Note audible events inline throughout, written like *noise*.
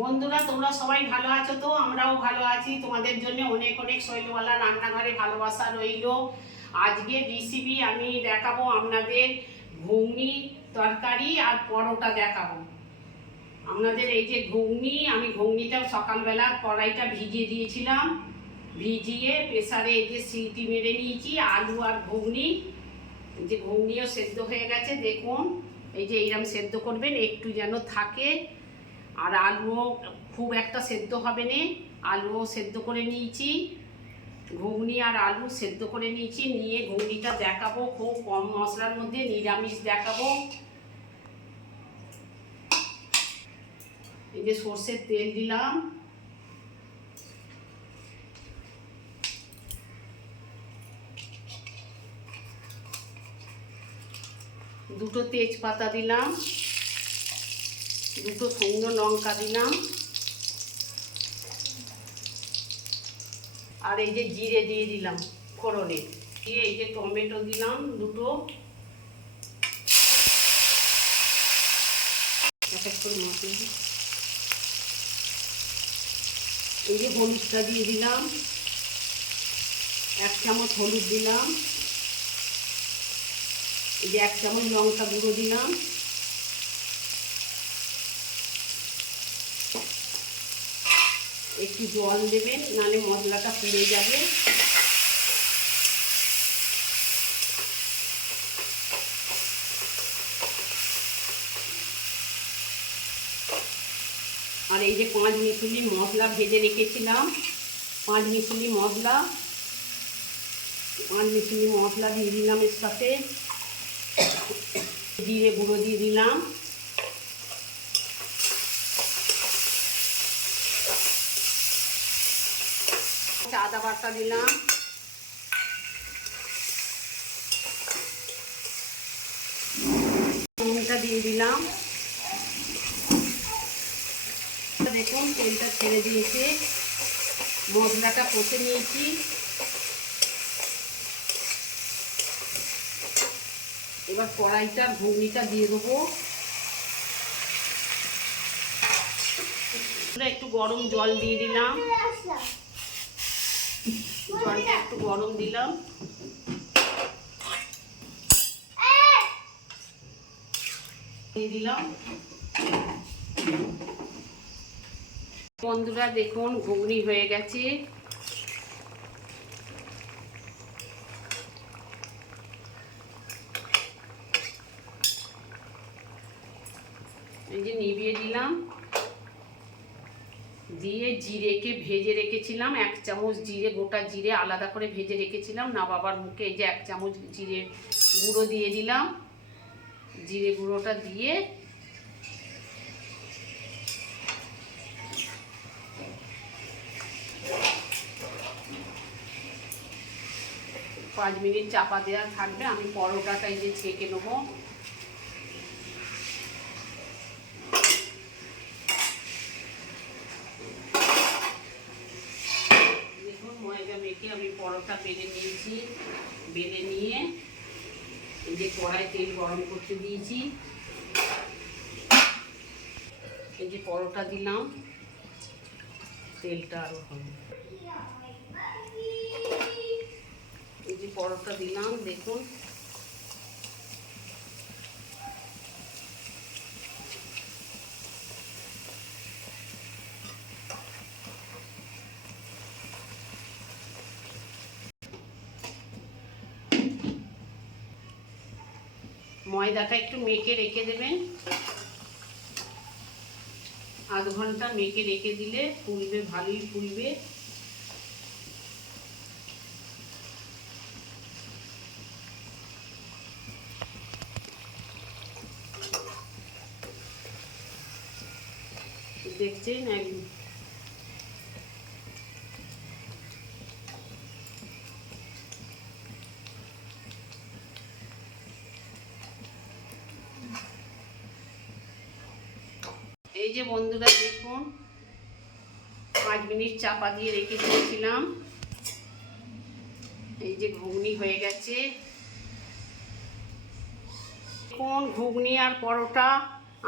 বন্ধুরা, তোমরা সবাই ভালো আছো তো? আমরাও ভালো আছি। তোমাদের জন্য অনেক অনেক শৈলওয়ালা রান্নাঘরে ভালোবাসা রইল। আজকে রেসিপি আমি দেখাবো আপনাদের ঘুগনি তরকারি আর পরোটা দেখাবো। আপনাদের এই যে ঘুগনি, আমি ঘুগনিটা সকালবেলা কড়াইটা ভিজিয়ে দিয়েছিলাম। ভিজিয়ে প্রেসারে এই যে সিটি মেরে নিয়েছি, আলু আর ঘুগনি। যে ঘুগনিও সেদ্ধ হয়ে গেছে, দেখুন। এই যে এইরকম সেদ্ধ করবেন, একটু যেন থাকে। আর আলুও খুব একটা সেদ্ধ হবে না। আলুও সেদ্ধ করে নিয়েছি। ঘুগনি আর আলু সেদ্ধ করে নিয়েছি। নিয়ে ঘুগনিটা দেখাবো, খুব কম মশলার মধ্যে নিরামিষ দেখাবো। এই যে সর্ষের তেল দিলাম। দুটো তেজপাতা দিলাম। দুটো শুকনো লঙ্কা দিলাম আর এই যে জিরে দিয়ে দিলাম ফোড়নে। দিয়ে এই যে টমেটো দিলাম দুটো। এই যে হলুদটা দিয়ে দিলাম। এক চামচ হলুদ দিলাম। এই যে এক চামচ লঙ্কা গুঁড়ো দিলাম। একটু জল দেবেন নালে মশলাটা পুড়ে যাবে। আর এই যে পাঁচ মিশুলি মশলা ভেজে রেখেছিলাম, পাঁচ মিশুলি মশলা, পাঁচ মিশুলি মশলা দিয়ে দিলাম এর সাথে। *coughs* জিরে গুঁড়ো দিয়ে দিলাম। আদা বাটা দিলাম। নুনটা দিয়ে দিলাম। দেখুন, তেলটা ছেড়ে দিয়েছে। মশলাটা কষে নিয়েছি। এবার কড়াইটা, ঘুগনিটা দিয়ে দেবো। একটু গরম জল দিয়ে দিলাম। জলটা একটু গরম দিলাম। দিয়ে দিলাম। বন্ধুরা দেখুন, ঘুগনি হয়ে গেছে। এই যে নিভিয়ে দিলাম। দিয়ে জিরেকে ভেজে রেখেছিলাম, এক চামচ জিরে, গোটা জিরে আলাদা করে ভেজে রেখেছিলাম। না বাবার মুখে এই যে এক চামচ জিরে গুঁড়ো দিয়ে দিলাম। জিরে গুঁড়োটা দিয়ে পাঁচ মিনিট চাপা দেওয়া থাকবে। আমি পরোটাটা এই যে ছেঁকে নেব দেখুন ময়দা মেখে আমি পরোটা বেলে নিয়েছি। বেলে নিয়ে এই যে কড়াই তেল গরম করতে দিয়েছি। এই যে পরোটা দিলাম। তেলটা আরও হবে। এই যে পরোটা দিলাম, দেখুন। ময়দাটা একটু মেখে রেখে দেবেন। আধ ঘণ্টা মেখে রেখে দিলে ফুলবে, ভালোই ফুলবে। দেখছেন একদম যে বন্ধুরা দেখুন, পাঁচ মিনিট চাপা দিয়ে রেখে দিয়েছিলাম। এই যে ঘুগনি হয়ে গেছে। দেখুন, ঘুগনি আর পরোটা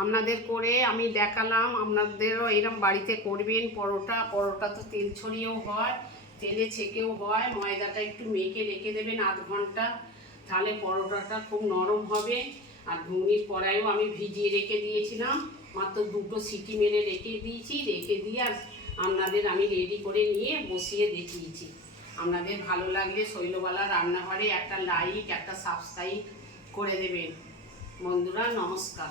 আপনাদের করে আমি দেখালাম। আপনাদেরও এরকম বাড়িতে করবেন পরোটা। পরোটা তো তেল ছড়িয়েও হয়, তেলে ছেঁকেও হয়। ময়দাটা একটু মেখে রেখে দেবেন আধ ঘণ্টা। তাহলে পরোটাটা খুব নরম হবে। আর ঘুগনির কড়াইও আমি ভিজিয়ে রেখে দিয়েছিলাম। মাত্র দুটো সিটি মেরে রেখে দিয়েছি, রেখে দিয়ে আর আপনাদের আমি রেডি করে নিয়ে বসিয়ে দেখিয়েছি। আপনাদের ভালো লাগলে শৈলবালা রান্নাঘরে একটা লাইক একটা সাবস্ক্রাইব করে দেবেন। বন্ধুরা, নমস্কার।